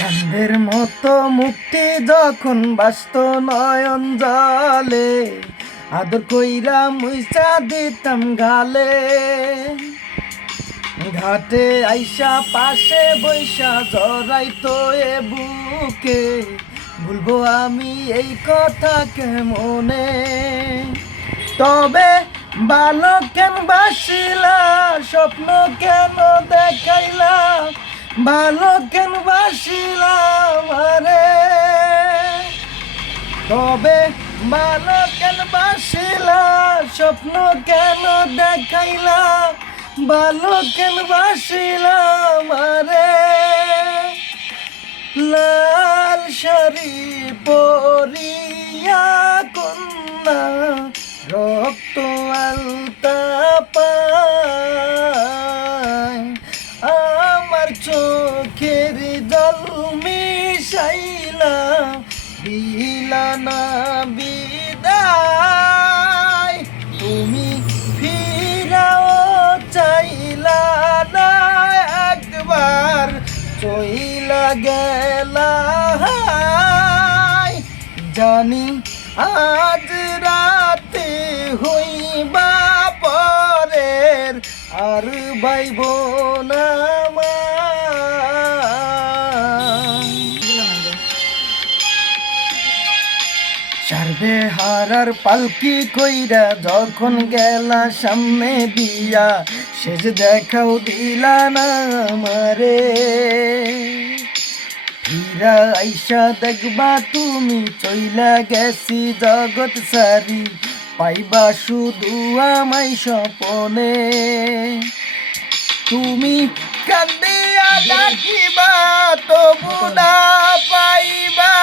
চাঁদের মতো মুক্তি যখন বাস্ত নয়ন জলে, আদর কইরা মুইসা দিতাম গালে। ঘাটে আইসা পাশে বৈশা জড়াইতো এ বুকে, ভুলবো আমি এই কথা কেমনে তবে ভালো কেন বাসিলা, স্বপ্ন কেন ভালো কেন বাসিলা মারে তবে ভালো কেন বাসিলা স্বপ্ন কেন দেখাইলা ভালো কেন বাসিলা মারে লাল শাড়ি পরিয়া কন্যা, রক্ত না বিদায়। তুমি ফিরাও চাইলা না একবার, চইলা গেলা জানি আজ রাতে হইবা পরের, আর বাইব না। সারবে হারার পালকি কইরা যখন গেলা সামনে দিয়া শেষ দেখাও দিলা না আমারে। ফিরা আইসা দেখবা তুমি চইলা গেছি জগৎ সারি, পাইবা শুধু আমায় স্বপনে। তুমি কান্দিয়া ডাকিবা, তবু না পাইবা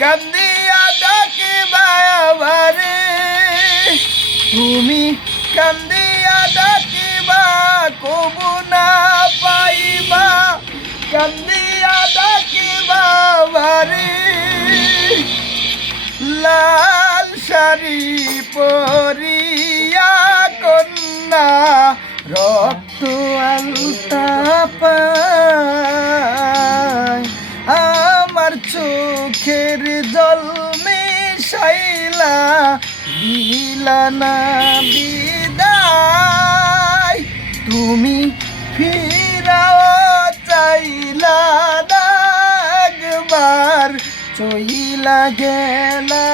কান্দিয়া তুমি কান্দিয়া ডাকিবা, কবু না পাইবা। কান্দিয়া ডাকিবা আমারে লাল শাড়ি পরিয়া কন্যা, রক্ত আলতা আমার চোখের জল মিশাইলা দিলা না বিদায়। তুমি ফিরাও চাইলা একবার, চইলা গেলা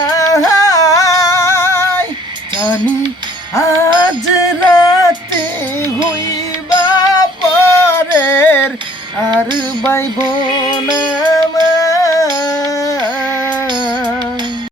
জানি আজ রাতে হইবা পরের, আর বাইব না।